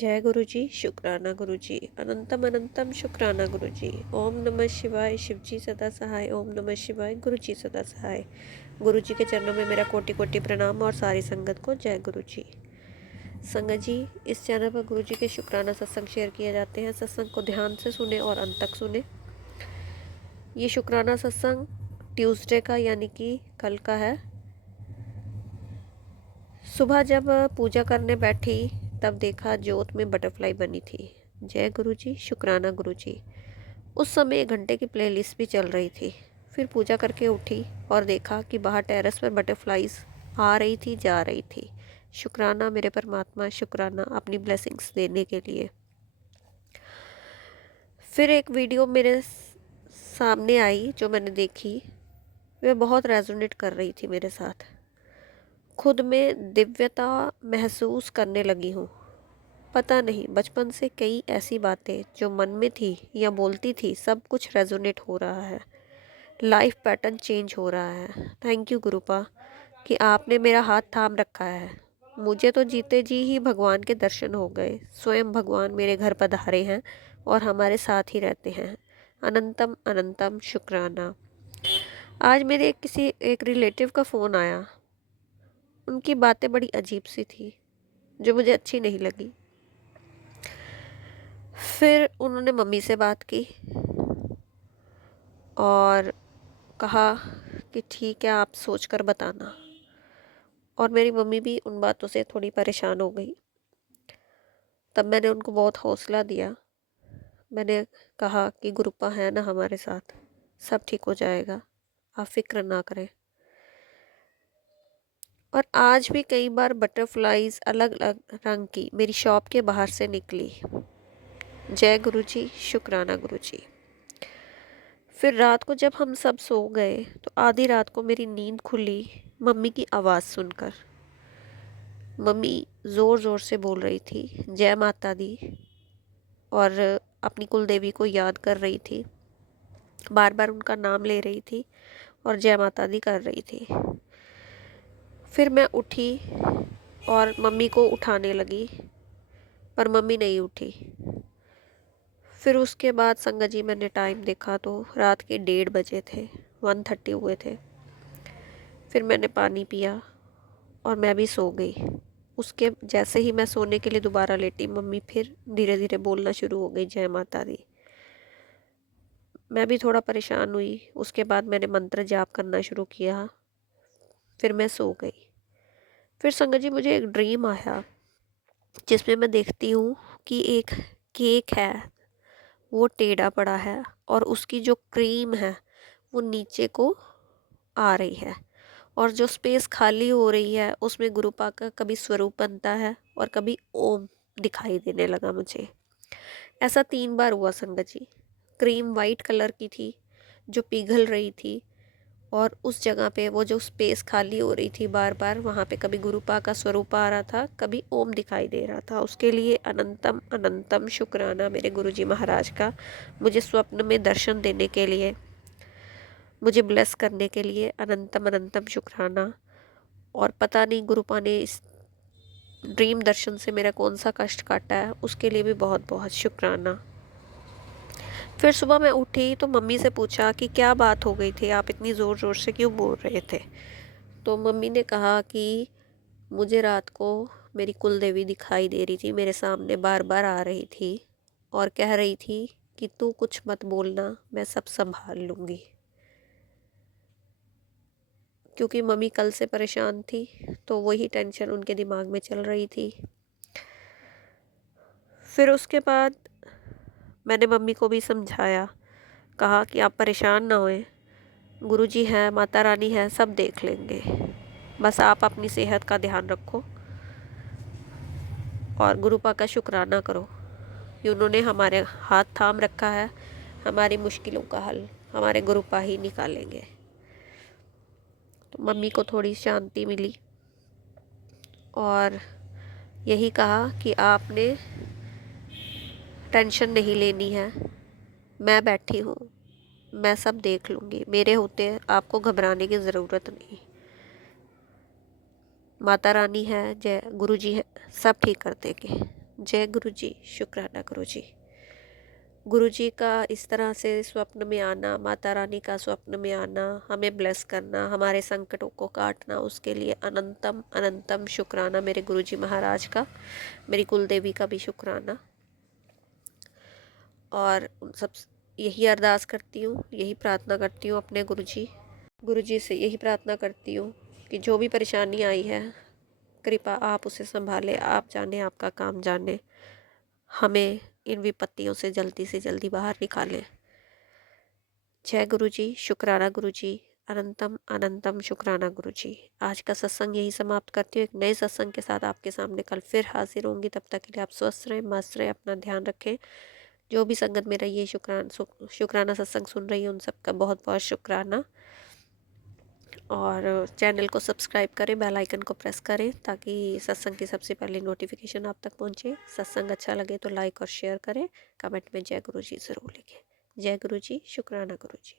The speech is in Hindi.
जय गुरु जी, शुक्राना गुरु जी, अनंतम अनंतम शुक्राना गुरु जी। ओम नमः शिवाय, शिव जी सदा सहाय। ओम नमः शिवाय, गुरु जी सदा सहाय। गुरु जी के चरणों में मेरा कोटि कोटि प्रणाम और सारी संगत को जय गुरु जी। संगत जी, इस चैनल पर गुरु जी के शुक्राना सत्संग शेयर किए जाते हैं। सत्संग को ध्यान से सुने और अंत तक सुने। ये शुक्राना सत्संग ट्यूसडे का यानी कि कल का है। सुबह जब पूजा करने बैठी तब देखा जोत में बटरफ्लाई बनी थी। जय गुरु जी, शुक्राना गुरु जी। उस समय 1 घंटे की प्लेलिस्ट भी चल रही थी। फिर पूजा करके उठी और देखा कि बाहर टेरेस पर बटरफ्लाईज आ रही थी, जा रही थी। शुक्राना मेरे परमात्मा, शुक्राना अपनी ब्लेसिंग्स देने के लिए। फिर एक वीडियो मेरे सामने आई जो मैंने देखी, वह बहुत रेजोनेट कर रही थी मेरे साथ। खुद में दिव्यता महसूस करने लगी हूँ। पता नहीं, बचपन से कई ऐसी बातें जो मन में थी या बोलती थी, सब कुछ रेजोनेट हो रहा है। लाइफ पैटर्न चेंज हो रहा है। थैंक यू गुरुपा कि आपने मेरा हाथ थाम रखा है। मुझे तो जीते जी ही भगवान के दर्शन हो गए। स्वयं भगवान मेरे घर पधारे हैं और हमारे साथ ही रहते हैं। अनंतम अनंतम शुक्राना। आज मेरे किसी एक रिलेटिव का फ़ोन आया। उनकी बातें बड़ी अजीब सी थी जो मुझे अच्छी नहीं लगी। फिर उन्होंने मम्मी से बात की और कहा कि ठीक है, आप सोच कर बताना। और मेरी मम्मी भी उन बातों से थोड़ी परेशान हो गई। तब मैंने उनको बहुत हौसला दिया। मैंने कहा कि गुरुपा है ना हमारे साथ, सब ठीक हो जाएगा, आप फिक्र ना करें। और आज भी कई बार बटरफ्लाईज अलग अलग रंग की मेरी शॉप के बाहर से निकली। जय गुरु जी, शुक्राना गुरु जी। फिर रात को जब हम सब सो गए तो आधी रात को मेरी नींद खुली मम्मी की आवाज़ सुनकर। मम्मी ज़ोर ज़ोर से बोल रही थी जय माता दी और अपनी कुल देवी को याद कर रही थी। बार बार उनका नाम ले रही थी और जय माता दी कर रही थी। फिर मैं उठी और मम्मी को उठाने लगी, पर मम्मी नहीं उठी। फिर उसके बाद संगत जी मैंने टाइम देखा तो रात के 1:30 बजे थे, 1:30 हुए थे। फिर मैंने पानी पिया और मैं भी सो गई। उसके जैसे ही मैं सोने के लिए दोबारा लेटी, मम्मी फिर धीरे धीरे बोलना शुरू हो गई जय माता दी। मैं भी थोड़ा परेशान हुई। उसके बाद मैंने मंत्र जाप करना शुरू किया। फिर मैं सो गई। फिर संगत जी मुझे एक ड्रीम आया जिसमें मैं देखती हूँ कि एक केक है, वो टेढ़ा पड़ा है और उसकी जो क्रीम है वो नीचे को आ रही है और जो स्पेस खाली हो रही है उसमें गुरुपा का कभी स्वरूप बनता है और कभी ओम दिखाई देने लगा मुझे। ऐसा 3 बार हुआ संगत जी। क्रीम वाइट कलर की थी जो पिघल रही थी और उस जगह पे वो जो स्पेस खाली हो रही थी बार बार, वहाँ पे कभी गुरुपा का स्वरूप आ रहा था, कभी ओम दिखाई दे रहा था। उसके लिए अनंतम अनंतम शुक्राना मेरे गुरुजी महाराज का, मुझे स्वप्न में दर्शन देने के लिए, मुझे ब्लेस करने के लिए अनंतम अनंतम शुक्राना। और पता नहीं गुरुपा ने इस ड्रीम दर्शन से मेरा कौन सा कष्ट काटा है, उसके लिए भी बहुत बहुत शुक्राना। फिर सुबह मैं उठी तो मम्मी से पूछा कि क्या बात हो गई थी, आप इतनी ज़ोर ज़ोर से क्यों बोल रहे थे। तो मम्मी ने कहा कि मुझे रात को मेरी कुल देवी दिखाई दे रही थी, मेरे सामने बार बार आ रही थी और कह रही थी कि तू कुछ मत बोलना, मैं सब संभाल लूँगी। क्योंकि मम्मी कल से परेशान थी तो वही टेंशन उनके दिमाग में चल रही थी। फिर उसके बाद मैंने मम्मी को भी समझाया, कहा कि आप परेशान ना होएं, गुरुजी हैं, माता रानी है, सब देख लेंगे, बस आप अपनी सेहत का ध्यान रखो और गुरुपा का शुक्राना करो कि उन्होंने हमारे हाथ थाम रखा है। हमारी मुश्किलों का हल हमारे गुरुपा ही निकालेंगे। तो मम्मी को थोड़ी शांति मिली और यही कहा कि आपने टेंशन नहीं लेनी है, मैं बैठी हूँ, मैं सब देख लूँगी, मेरे होते आपको घबराने की ज़रूरत नहीं। माता रानी है, जय गुरुजी है, सब ठीक कर देंगे, जय गुरु जी, शुक्राना गुरु जी। गुरु जी का इस तरह से स्वप्न में आना, माता रानी का स्वप्न में आना, हमें ब्लेस करना, हमारे संकटों को काटना, उसके लिए अनंतम अनंतम शुक्राना मेरे गुरु जी महाराज का, मेरी कुल देवी का भी शुक्राना। और उन सब यही अरदास करती हूँ, यही प्रार्थना करती हूँ अपने गुरु जी से यही प्रार्थना करती हूँ कि जो भी परेशानी आई है, कृपा आप उसे संभालें, आप जाने, आपका काम जाने, हमें इन विपत्तियों से जल्दी बाहर निकालें। जय गुरु जी, शुक्राना गुरु जी, अनंतम अनंतम शुक्राना गुरु जी। आज का सत्संग यही समाप्त करती हूँ। एक नए सत्संग के साथ आपके सामने कल फिर हाजिर होंगी। तब तक के लिए आप स्वस्थ रहें, मस्त रहें, अपना ध्यान रखें। जो भी संगत मेरा ये शुक्राना सत्संग सुन रही है, उन सबका बहुत बहुत शुक्राना। और चैनल को सब्सक्राइब करें, बेल आइकन को प्रेस करें ताकि सत्संग की सबसे पहले नोटिफिकेशन आप तक पहुंचे। सत्संग अच्छा लगे तो लाइक और शेयर करें, कमेंट में जय गुरु जी ज़रूर लिखें। जय गुरु जी, शुक्राना गुरु जी।